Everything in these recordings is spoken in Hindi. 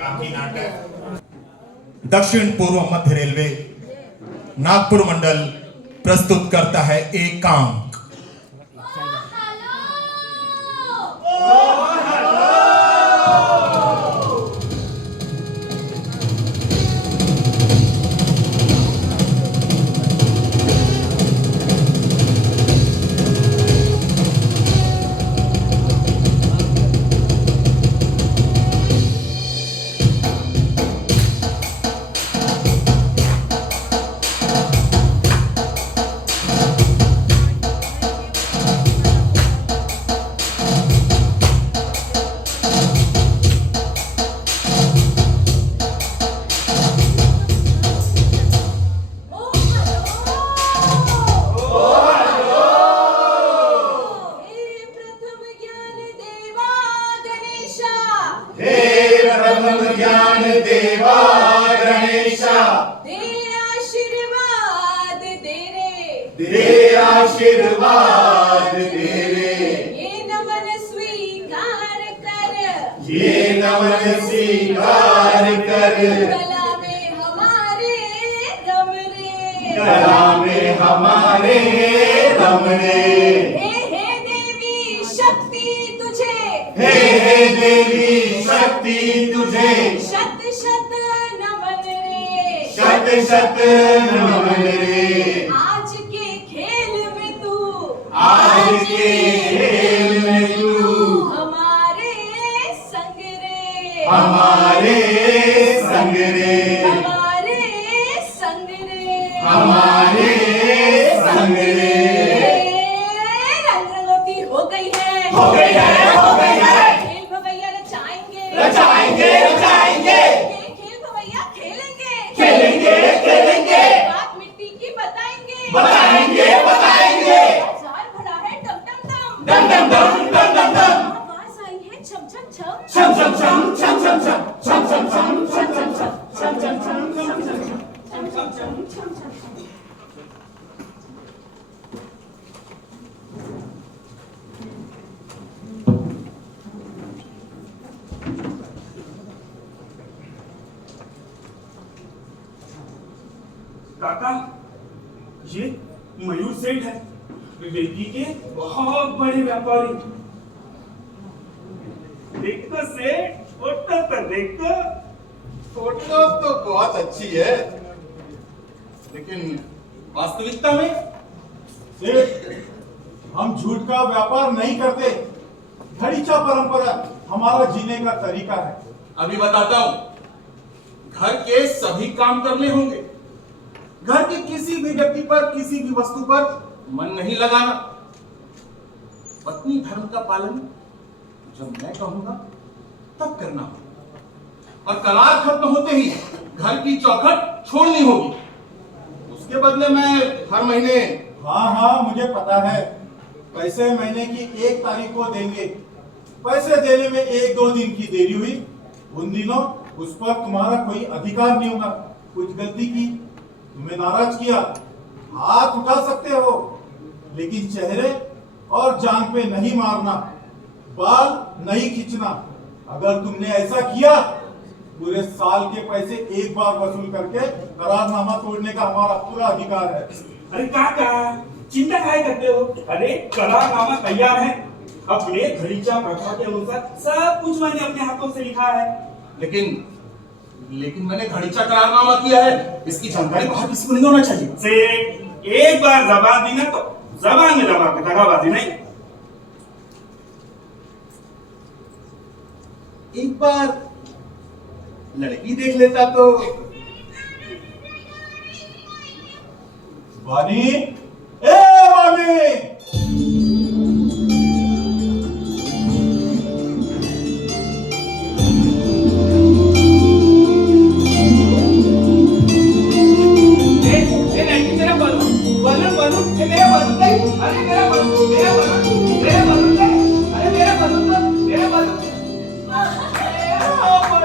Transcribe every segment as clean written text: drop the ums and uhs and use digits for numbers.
नाटक दक्षिण पूर्व मध्य रेलवे नागपुर मंडल प्रस्तुत करता है एकांक। ज्ञान देवा गणेशा दे आशीर्वाद दे रे ये नमन स्वीकार कर गला में हमारे रम रे हे देवी शक्ति तुझे शत शत नमन रे आज के खेल में तू हमारे संग रे रंगरंगोटी हो गई है खेल भवैया रचाएंगे ये खेल भवैया खेलेंगे बात मिट्टी की बताएंगे बाजार भरा है डम आवाज आई है छम काका, ये मयूर सेठ है, विवेकी के बहुत बड़े व्यापारी। देखो सेठ, फोटो तो बहुत अच्छी है, लेकिन वास्तविकता में सेठ, हम झूठ का व्यापार नहीं करते। घड़ीचा परंपरा हमारा जीने का तरीका है। अभी बताता हूं। घर के सभी काम करने होंगे। घर के किसी भी व्यक्ति पर, किसी भी वस्तु पर मन नहीं लगाना। पत्नी धर्म का पालन जब मैं कहूंगा तब करना होगा, और करार खत्म होते ही घर की चौखट छोड़नी होगी। उसके बदले मैं हर महीने हाँ, मुझे पता है। पैसे महीने की 1 तारीख को देंगे। पैसे देने में 1-2 दिन की देरी हुई, उन दिनों उस पर तुम्हारा कोई अधिकार नहीं होगा। कुछ गलती की, तुम्हें नाराज किया, हाथ उठा सकते हो, लेकिन चेहरे और जान पे नहीं मारना, बाल नहीं खींचना। अगर तुमने ऐसा किया, पूरे साल के पैसे एक बार वसूल करके करारनामा तोड़ने का हमारा पूरा अधिकार है। अरे काका, चिंता काहे करते हो? अरे करारनामा तैयार है। अपने घड़ीचा प्रथा के अनुसार सब कुछ मैंने अपने हाथों से लिखा है। लेकिन मैंने घड़ीचा करारनामा किया है, इसकी जानकारी बाहर किसी को नहीं होना चाहिए। सेठ, एक बार जबान दी ना तो जबान में दबा के दगाबाजी नहीं। एक बार लड़की देख लेता तो। वानी, वानी,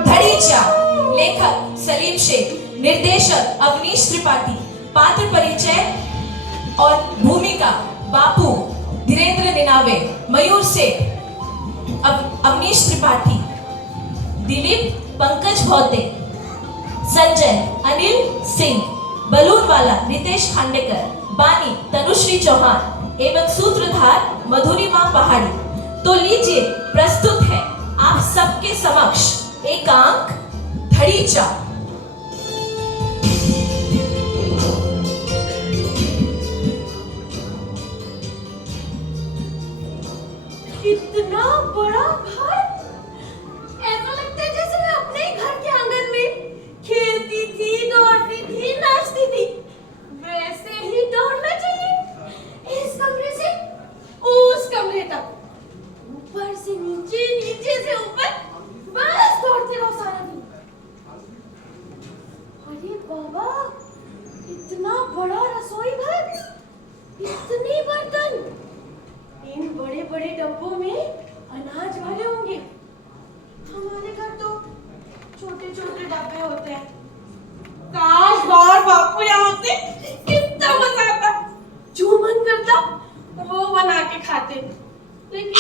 घड़ीचा लेखक सलीम शेख, निर्देशक अवनीश त्रिपाठी, पात्र परिचय और भूमिका बापू धीरेन्द्र निनावे, मयूर सेठ अवनीश त्रिपाठी, दिलीप पंकज भौते, संजय अनिल सिंह, बलून वाला रितेश खांडेकर, बानी तनुश्री चौहान एवं सूत्रधार मधुरिमा पहाड़ी। तो लीजिए प्रस्तुत है आप सबके समक्ष एकांक धड़ीचा। इतना बड़ा घर, ऐसा लगता है जैसे मैं अपने ही घर के आंगन में खेलती थी, दौड़ती थी, नाचती थी। वैसे ही दौड़ना चाहिए इस कमरे से उस कमरे तक, ऊपर से नीचे, नीचे से ऊपर, बस दौड़ते रहो सारा दिन। अरे बाबा, इतना बड़ा रसोई घर, इतने बर्तन, इन बड़े बड़े डब्बों में अनाज भरे होंगे। हमारे घर तो छोटे छोटे डब्बे होते हैं। काश और बापू यहाँ होते, कितना मजा आता। जो मन करता वो बना के खाते। लेकिन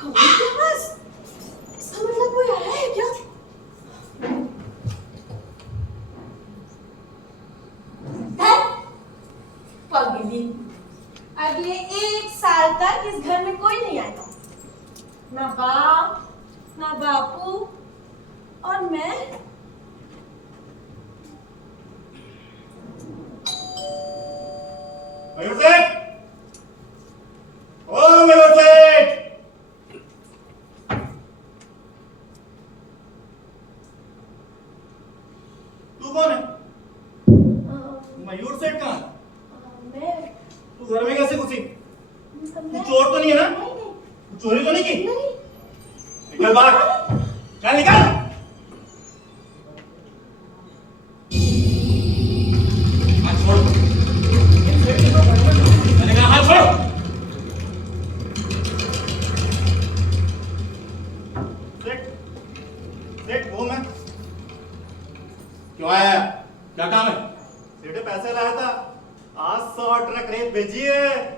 कौन के पास? इसका मतलब कोई आया है क्या? पगली, अगले 1 साल तक इस घर में कोई नहीं आएगा। ना बाप, ना बापू और मैं। मयूर सेठ, ओ मयूर सेठ, तू कौन है? मयूर सेठ कहाँ? मैं तू घर में कैसे घुसी? तू मैं- चोर तो नहीं है ना? नहीं, तू चोरी तो नहीं की? नहीं। निकल बाहर, चल निकल। हाथ छोड़। मैंने कहा हाथ छोड़। सेठ, सेठ वो मैं। क्यों आया है? क्या काम है? सेठ पैसे लाया था, आज 100 ट्रक रेत भेजी है।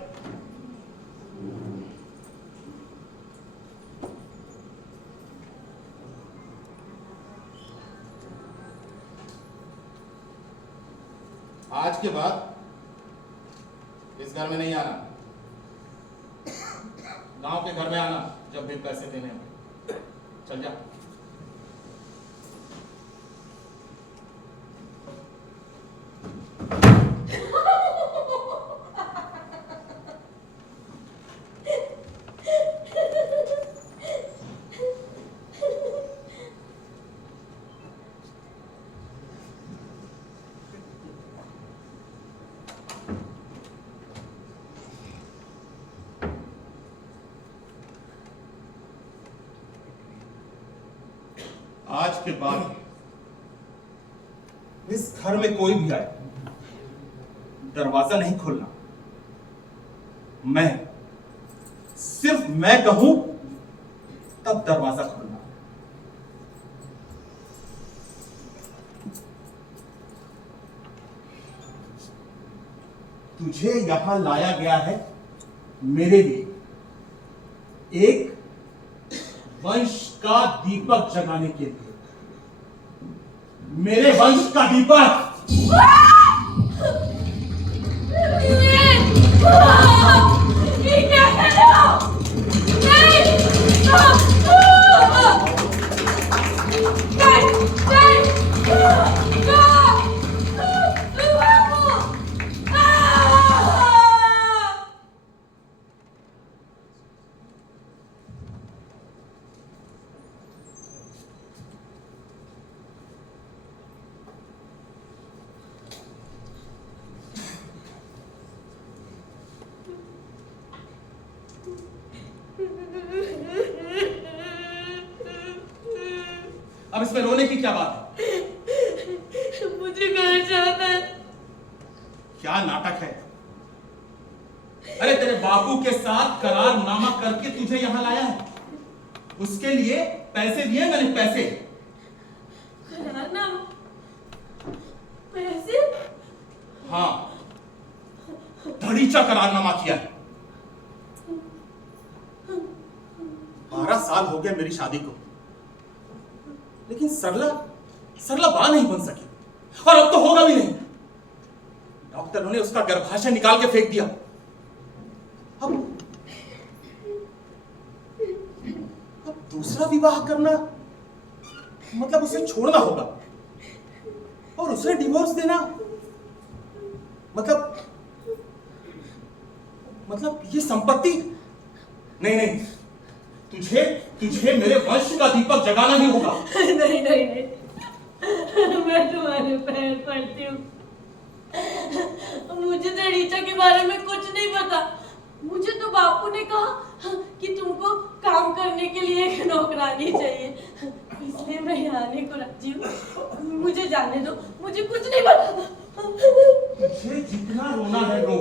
आज के बाद इस घर में नहीं आना, गांव के घर में आना जब भी पैसे देने हों। चल जा। आज के बाद इस घर में कोई भी आए, दरवाजा नहीं खोलना। मैं, सिर्फ मैं कहूं तब दरवाजा खोलना। तुझे यहां लाया गया है मेरे लिए, एक वंश का दीपक जगाने के लिए, मेरे वंश का दीपक। ये क्या कर रहे हो? नहीं! अब इसमें रोने की क्या बात है? मुझे घर जाना है। क्या नाटक है? अरे तेरे बापू के साथ करारनामा करके तुझे यहां लाया है, उसके लिए पैसे दिए मैंने, पैसे। करारनामा? पैसे? हाँ, धड़ीचा करारनामा किया है। 12 साल हो गए मेरी शादी को, लेकिन सरला सरला मां नहीं बन सकी और अब तो होगा भी नहीं। डॉक्टरों ने उसका गर्भाशय निकाल के फेंक दिया। अब दूसरा विवाह करना मतलब उसे छोड़ना होगा और उसे डिवोर्स देना मतलब ये संपत्ति नहीं नहीं, तुझे तुझे मेरे वंश का दीपक जगाना ही होगा। नहीं नहीं नहीं, मैं तुम्हारे पैर पड़ती हूँ। मुझे दड़ीचा के बारे में कुछ नहीं पता। मुझे तो बापू ने कहा कि तुमको काम करने के लिए एक नौकरानी चाहिए, इसलिए मैं यहाँ आने को राजी हूँ। मुझे जाने दो, मुझे कुछ नहीं पता। तुझे जितना रोना है रो,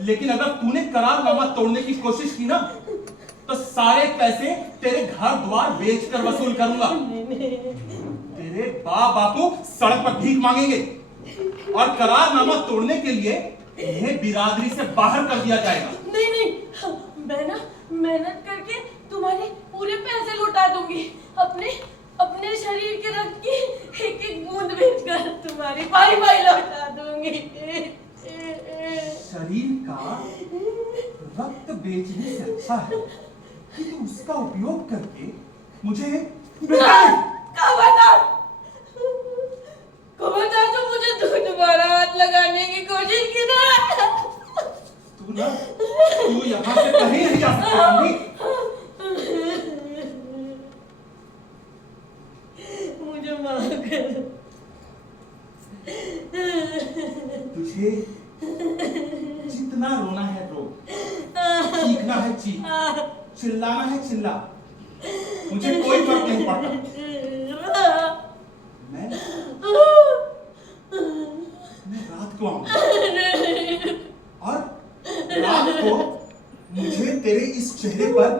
लेकिन अगर तूने करारनामा तोड़ने की कोशिश की ना तो सारे पैसे तेरे घर द्वार बेचकर वसूल करूंगा। तेरे बापू सड़क पर भीख मांगेंगे और करारनामा तोड़ने के लिए इन्हें बिरादरी से बाहर कर दिया जाएगा। नहीं नहीं, मैं ना मेहनत करके तुम्हारे पूरे पैसे लौटा दूंगी। अपने शरीर के रक्त की एक एक बूंद बेचकर तुम्हारी पाई पाई लौटा दूंगी। शरीर का रक्त बेचने से अच्छा है कि तू उसका उपयोग करके मुझे खबरदार जो मुझे दोबारा हाथ लगाने की कोशिश की ना, तू यहाँ से कहीं नहीं जा सकती। मुझे माफ कर। तुझे जितना रोना है रो, चीखना है चीख, चिल्लाना है चिल्ला, मुझे कोई फर्क नहीं पड़ता। मैं रात को आऊंगा और रात को मुझे तेरे इस चेहरे पर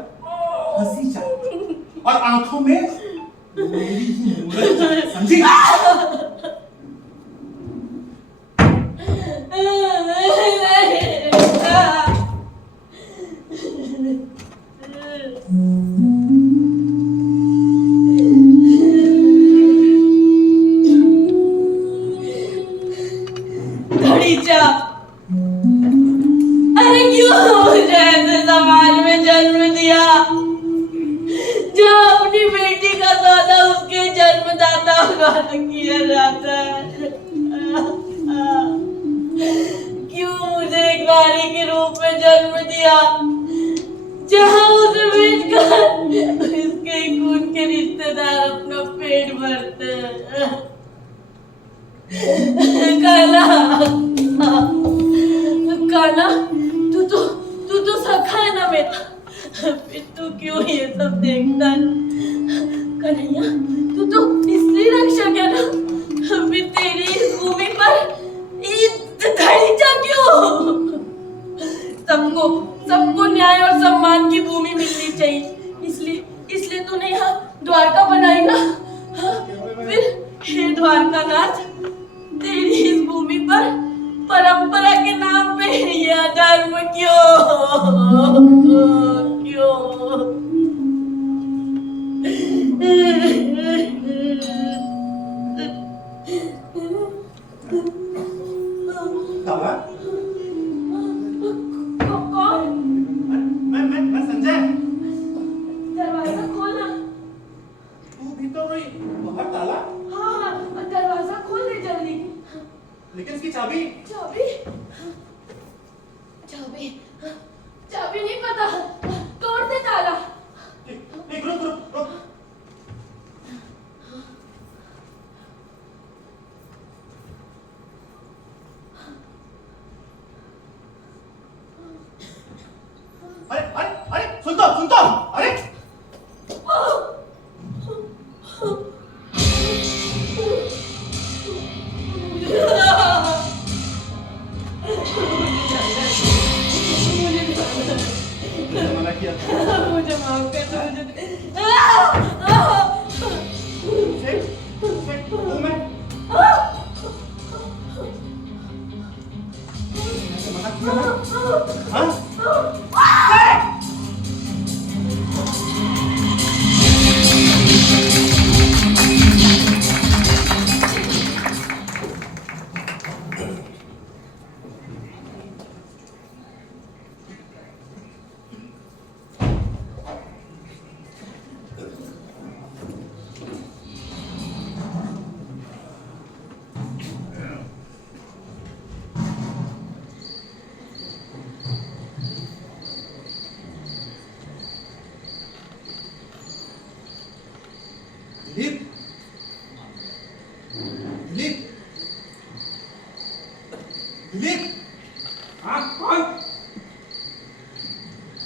हंसी चाहिए और आंखों में मेरी ही मूरत चाहिए, समझी? धड़ीचा, अरे क्यों मुझे ऐसे समाज में जन्म दिया जो अपनी बेटी का सौदा उसके जन्मदाता द्वारा किया जाता है? क्यों मुझे एक नारी के रूप में जन्म दिया जहां उसे बेचकर इसके खून के रिश्तेदार अपना पेट भरते हैं? काना, तू तो सखा है ना मेरा, फिर तू क्यों ये सब देखता है? कन्हैया, तू तो इसलिए रक्षक है ना, फिर तेरी इस भूमि पर धड़ीचा क्यों? सबको न्याय और सम्मान की भूमि मिलनी चाहिए, इसलिए तूने यहाँ द्वारका बनाई ना। फिर हे द्वारकानाथ, तेरी इस भूमि पर परंपरा के नाम पे ये अधर्म क्यों? दादा, कौन? मैं संजय। दरवाजा खोलना। तू भीतर हुई, बाहर ताला। हाँ, दरवाजा खोल दे जल्दी। लेकिन इसकी चाबी चाबी नहीं पता, तोड़ दे ताला। एक रुक। अरे सुन तो अरे मुझे दिलीप, दिलीप, दिलीप, हाँ कौन?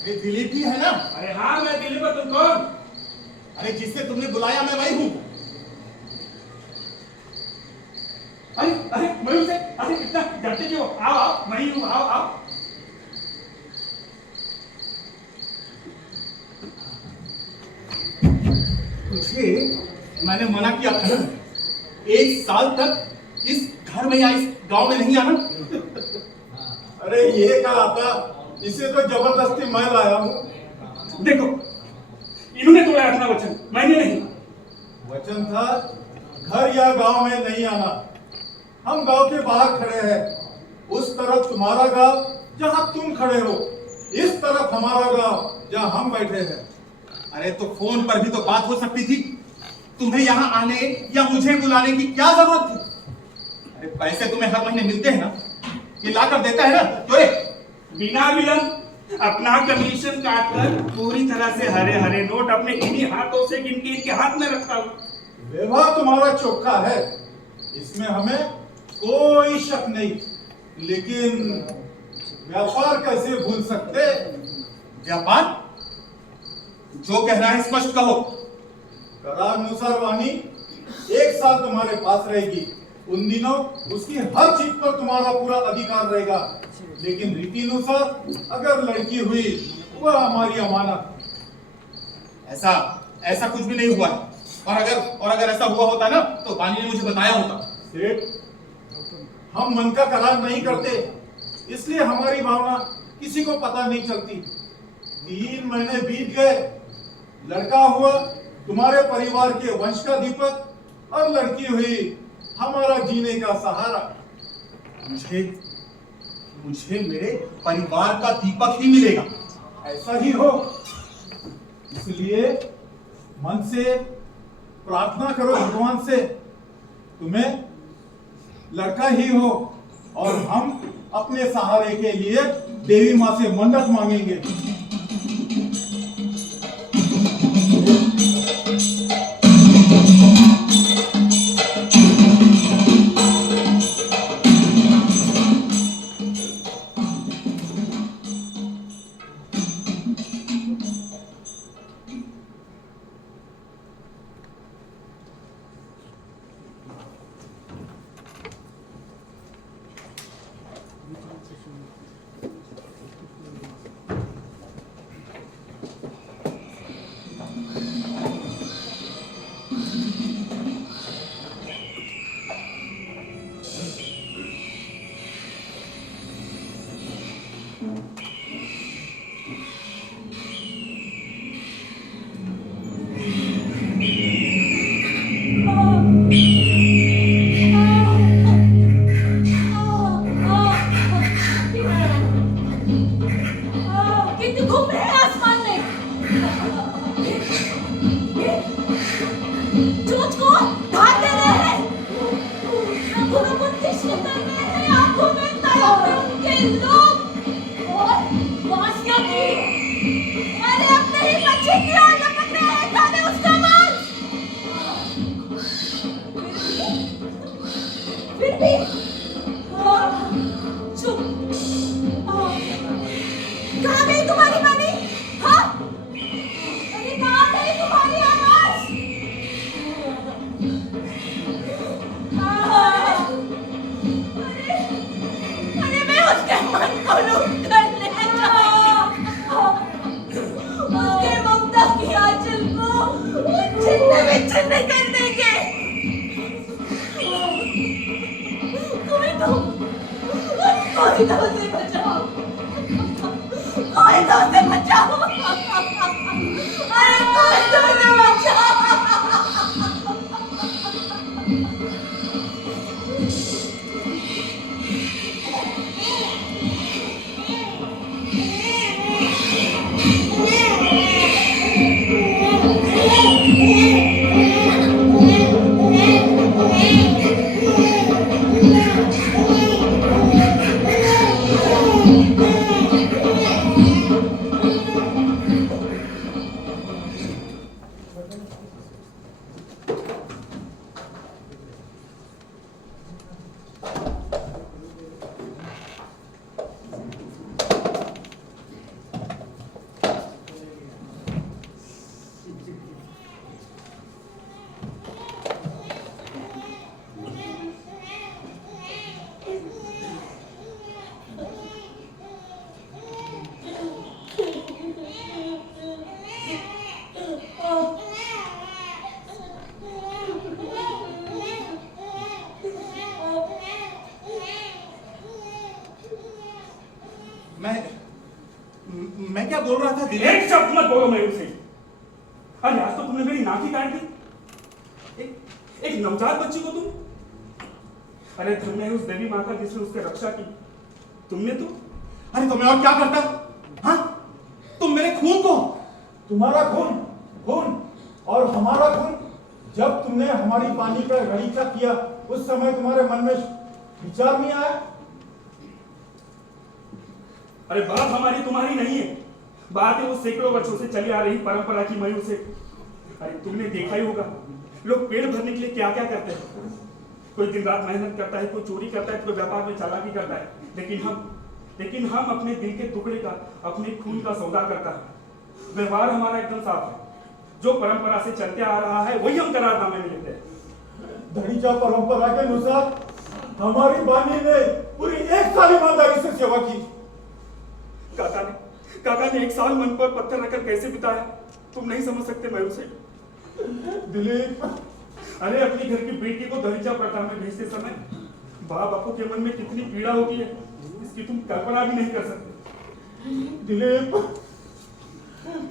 ये दिलीप ही है ना? अरे हाँ मैं दिलीप, तुम कौन? अरे जिससे तुमने बुलाया मैं वही हूँ। अरे अरे मयूर से, अरे इतना डरते क्यों? आओ आओ, मैं ही हूँ, आओ आओ। तुझे मैंने मना किया था ना, 1 साल तक इस घर में या इस गांव में नहीं आना। अरे ये कहा था, इसे तो जबरदस्ती मैं लाया हूँ। देखो इन्होंने तोड़ा अपना वचन, मैंने नहीं। वचन था घर या गांव में नहीं आना। हम गांव के बाहर खड़े हैं, उस तरफ तुम्हारा गांव जहां तुम खड़े हो, इस तरफ हमारा गांव जहां हम बैठे हैं। अरे तो फोन पर भी तो बात हो सकती थी। तुम्हें यहाँ आने या मुझे बुलाने की क्या जरूरत थी? अरे पैसे तुम्हें हर महीने मिलते हैं ना, ये लाकर देता है ना, तो रे बिना विलंब अपना कमीशन काटकर पूरी तरह से हरे हरे नोट अपने इन्हीं हाथों से गिन के इनके हाथ में रखता हूँ। व्यवहार तुम्हारा चोखा है, इसमें हमें कोई शक नहीं, लेकिन व्यापार कैसे भूल सकते? व्यापार जो कह रहा है स्पष्ट कहो। करारानुसार वाणी 1 साल तुम्हारे पास रहेगी। उन दिनों उसकी हर चीज पर तुम्हारा पूरा अधिकार रहेगा, लेकिन रीति अनुसार अगर लड़की हुई वह हमारी अमानत। ऐसा ऐसा कुछ भी नहीं हुआ है। और अगर ऐसा हुआ होता ना तो वाणी ने मुझे बताया होता। सेठ, हम मन का करार नहीं करते, इसलिए हमारी भावना किसी को पता नहीं चलती। 3 महीने बीत गए, लड़का हुआ तुम्हारे परिवार के वंश का दीपक, और लड़की हुई हमारा जीने का सहारा। मुझे मुझे मेरे परिवार का दीपक ही मिलेगा। ऐसा ही हो, इसलिए मन से प्रार्थना करो भगवान से, तुम्हें लड़का ही हो, और हम अपने सहारे के लिए देवी माँ से मन्नत मांगेंगे। कितने घूम रहे हैं आसमान में। चोंच को ढाल दे रहे हैं। आंखों में तिश्क कर रहे हैं, आंखों में तड़प रहे उनके लोग। और वासियों की, अरे अपने ही बच्चे की ओर लपक रहे हैं, खाने उसका मांस। फिर भी चुप। कहाँ गई तुम्हारी वाणी? हाँ? अरे कहाँ गई तुम्हारी आवाज? अरे मैं उसके मन को लूट कर ले जाऊँ। उसके ममता की आंचल को छिन्न विच्छिन्न कर देंगे। कोई तो उसे बचाओ, कोई तो उसे बचाओ, अरे कोई तो उसे बचाओ। बोल रहा था दिलीप। एक शब्द मत बोलो मयूर सिंह। अरे आज तो तुमने मेरी नाक ही काट दी। एक नवजात बच्ची को तुम, अरे धन्य है उस देवी माँ का जिसने उसकी रक्षा की। तुमने तो, अरे तो मैं और क्या करता? हाँ, तुम मेरे खून को, तुम्हारा खून खून और हमारा खून। जब तुमने हमारी पानी का गलीचा किया उस समय तुम्हारे मन में विचार नहीं आया? अरे बात हमारी तुम्हारी नहीं है, बात है वो सैकड़ों वर्षों से चली आ रही परंपरा की मयूर से। अरे तुमने देखा ही होगा लोग पेट भरने के लिए क्या क्या करते हैं। कोई दिन रात मेहनत करता है, कोई चोरी करता है, कोई व्यापार में चालाकी करता है, लेकिन हम अपने दिल के टुकड़े का, अपने खून का सौदा करता है। व्यवहार हमारा एकदम साफ है, जो परंपरा से चलते आ रहा है वही हम करारनामे में लेते हैं। धड़ीचा परंपरा के अनुसार हमारी बानी ने पूरी 1 साल ईमानदारी से सेवा की। काका ने 1 साल मन पर पत्थर रखकर कैसे बिताया तुम नहीं समझ सकते मयूर से। दिलीप, अरे अपनी घर की बेटी को दलीचा प्रथा में भेजते समय बाप बापू के मन में कितनी पीड़ा होती है इसकी तुम कल्पना भी नहीं कर सकते। दिलीप,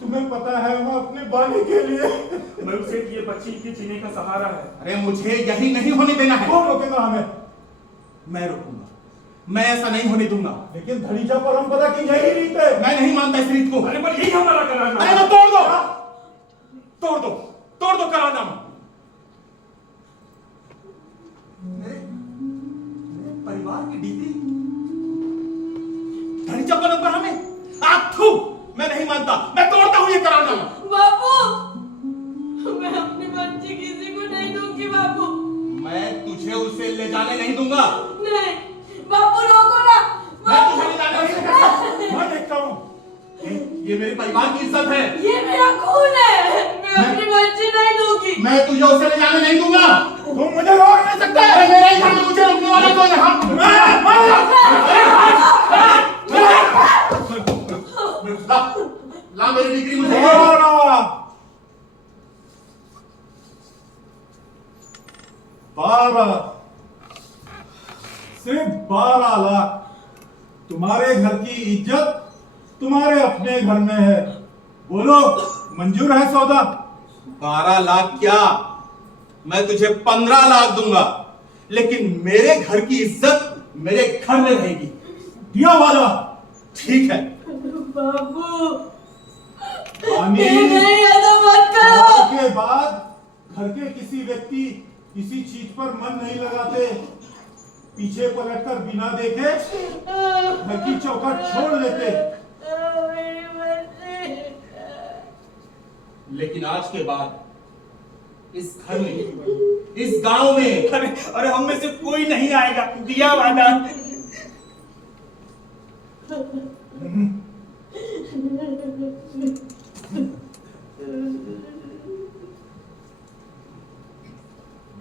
तुम्हें पता है मैं अपनी बानी के लिए। मयूर से ये बच्ची के जीने का सहारा है। अरे मुझे यही नहीं होने देना है। कौन रोकेगा हमें? मैं रोकूंगा, मैं ऐसा नहीं होने दूंगा। लेकिन धड़ीचा परंपरा की यही रीत है। मैं नहीं मानता इस रीत को। अरे पर यही हमारा करारनामा अरे है। तो तोड़ दो करारनामा। मेरे परिवार की डीपी धड़ीचा परंपरा में आथू, मैं नहीं मानता, मैं तोड़ता हूं ये करारनामा। बाबू, मैं अपनी बच्ची किसी को नहीं दूंगी बाबू। मैं तुझे उसे ले जाने नहीं दूंगा। नहीं बाबू, रोको ना। मैं तुझे ले जाने नहीं दूंगा। मैं देखता हूँ। ये मेरे परिवार की इज्जत है। ये मेरा खून है, मैं अपनी बच्ची नहीं दूंगी। मैं तुझे उसे ले जाने नहीं दूंगा। तुम मुझे रोक नहीं सकते। अरे मेरे ही घर में मुझे रोकने वाला कौन है? ला मेरी डिग्री मुझे। 12 सिर्फ 12 लाख। तुम्हारे घर की इज्जत तुम्हारे अपने घर में है। बोलो, मंजूर है सौदा? 12 लाख क्या, मैं तुझे 15 लाख दूंगा, लेकिन मेरे घर की इज्जत मेरे घर में रहेगी। दिया वादा? ठीक है। बाबू, आनी, नहीं ऐसा मत करो। सवाल के बाद घर के किसी व्यक्ति किसी चीज पर मन नहीं लगाते, पीछे पलटकर बिना देखे घर की चौखट छोड़ देते। लेकिन आज के बाद इस घर में, इस गांव में, अरे हम में से कोई नहीं आएगा, दिया वादा।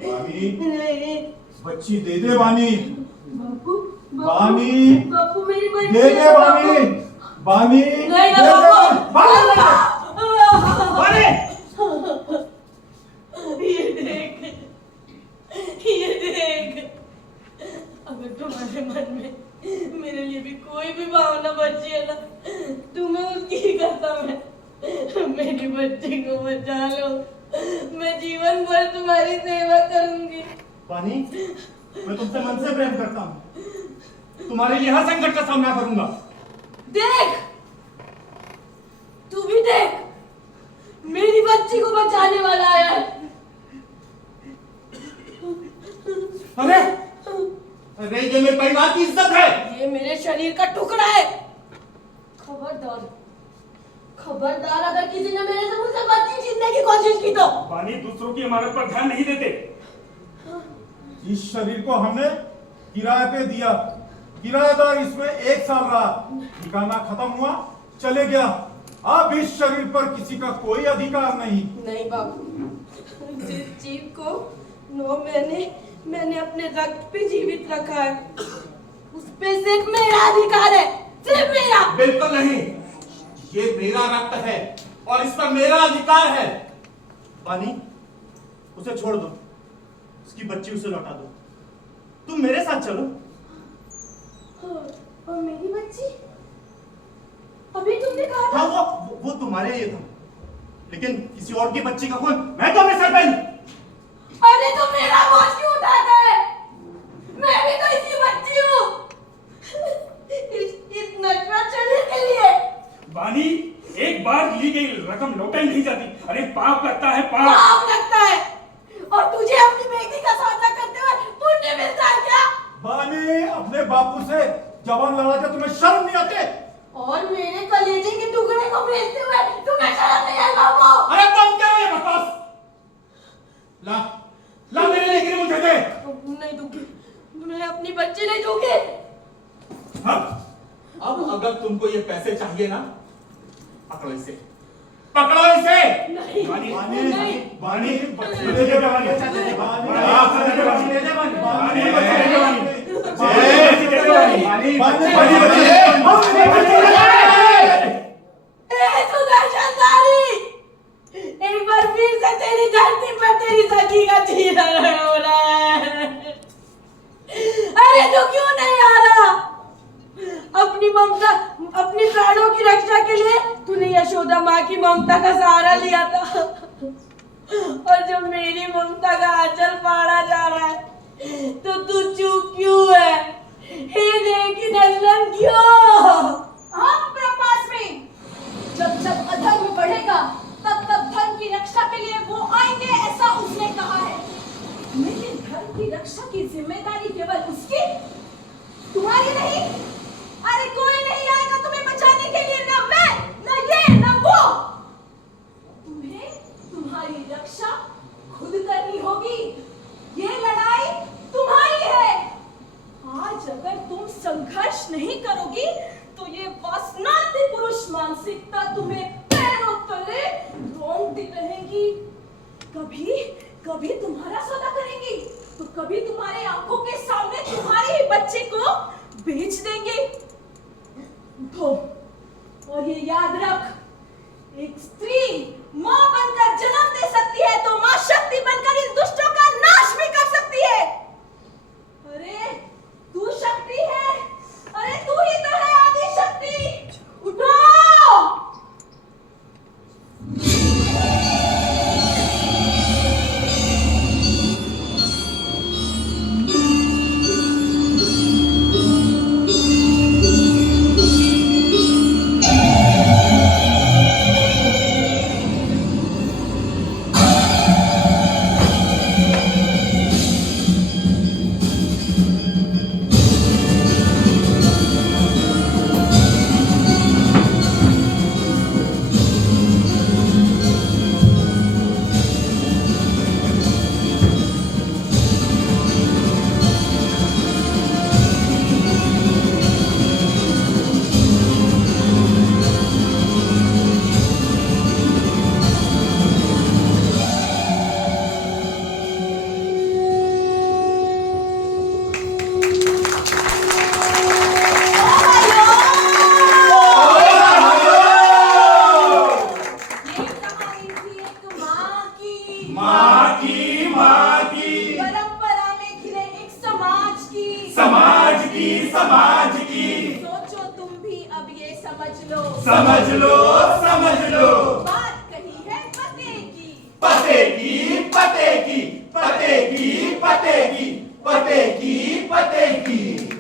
बानी, नहीं बच्ची दे दे बानी। बापू, बानी, बापू मेरी बच्ची दे दे है, बानी। बानी, नहीं दे ना दे बापू। बानी। अरे ये देख, अगर तुम्हारे मन में मेरे लिए भी कोई भी भावना बची है ना, तुम्हें उसकी ही कसम है। मेरी बच्ची को बचा लो, मैं जीवन भर तुम्हारी सेवा करूंगी। बानी, मैं तुमसे मन से प्रेम करता हूं, तुम्हारे लिए हर संकट का सामना करूंगा। देख, तू भी देख, मेरी बच्ची को बचाने वाला आया है। अरे अरे ये मेरे परिवार की इज्जत है। ये मेरे शरीर का टुकड़ा है। खबरदार, खबरदार, अगर किसी ने मेरे से मुझसे बच्ची छीनने की कोशिश की तो। बानी दूसरों की इमारत पर ध्यान नहीं देते। इस शरीर को हमने किराए पे दिया, किराएदार इसमें 1 साल रहा, ठिकाना खत्म हुआ, चले गया। अब इस शरीर पर किसी का कोई अधिकार नहीं। नहीं बाबू, जिस जीव को 9 महीने मैंने अपने रक्त पे जीवित रखा है, उस पे सिर्फ मेरा अधिकार है, सिर्फ मेरा। बिल्कुल नहीं, ये मेरा रक्त है और इस पर मेरा अधिकार है। बानी, उसे छोड़ दो, उसकी बच्ची उसे लौटा दो। तुम मेरे साथ चलो। और मेरी बच्ची, अभी तुमने कहा था। हाँ वो तुम्हारे लिए था, लेकिन किसी और की बच्ची का खून मैं तो अपने सर पे लूं। अरे तो मेरा बोझ क्यों उठाता है? मैं भी तो इसी बच्ची हूँ। इस नटवर चढ़ने के लिए। बानी, एक बार ली गई रकम लौटाई नहीं जाती। अरे पाप लगता है, पाप। पाप लगता है और तुझे अपनी बेटी का सौदा करते हुए पुण्य मिलता है क्या? बानी, अपने बापू से जवान लड़ाते तुम्हें शर्म नहीं आते? और मेरे कलेजे के टुकड़े को बेचते हुए तुम्हें शर्म नहीं है बाबू? अरे बंद करो ये बकवास। ला मेरे लेकर मुझे दे। नहीं दूंगी, मैं अपनी बच्ची नहीं दूंगी। अब अगर तुमको ये पैसे चाहिए ना, पकड़ो इसे, पकड़ो इसे। नहीं बानी, नहीं। बानी, बच्ची दे दे बानी। बच्ची दे दे बानी, बानी, दे दे बानी। बानी, बानी, बच्ची दे दे बानी। बच्ची दे दे बानी। बानी, बानी, ए सुदर्शनधारी, एक बार फिर से तेरी धरती पर तेरी सखी का चीरा हो रहा है। अरे तू क्यों नहीं आ रहा? अपनी ममता, अपनी प्राणों की रक्षा के लिए तूने यशोदा माँ की ममता का सहारा लिया था, और जब मेरी ममता का आंचल फाड़ा जा रहा है तो तू चुप क्यों है? हे देखी नंदन क्यों? हम ब्रह्मास्त्र में जब जब अधर्म बढ़ेगा तब तब धर्म की रक्षा के लिए वो आएंगे, ऐसा उसने कहा है। लेकिन धर्म की रक्षा की जिम्मेदारी केवल उसकी, तुम्हारी नहीं। अरे कोई नहीं आएगा तुम्हें बचाने के लिए, ना मैं, ना ये, ना वो। तुम्हें तुम्हारी रक्षा खुद करनी होगी। ये लड़ाई तुम्हारी है। आज अगर तुम संघर्ष नहीं करोगी तो ये वासनाती पुरुष मानसिकता तुम्हें पैरों तले रोंदती रहेगी। कभी कभी तुम्हारा सौदा करेंगी तो कभी तुम्हारे आंखों के सामने तुम्हारे ही बच्चे को बेच देंगे। उठो और ये याद रख, एक स्त्री मां बनकर जन्म दे सकती है तो मां शक्ति बनकर इन दुष्टों का नाश भी कर सकती है। अरे तू शक्ति है, अरे तू ही तो है आदि शक्ति। उठो। समझ लो समझ लो। बात कही है पते की, पते की पते की, पते की पते की, पते की पते की।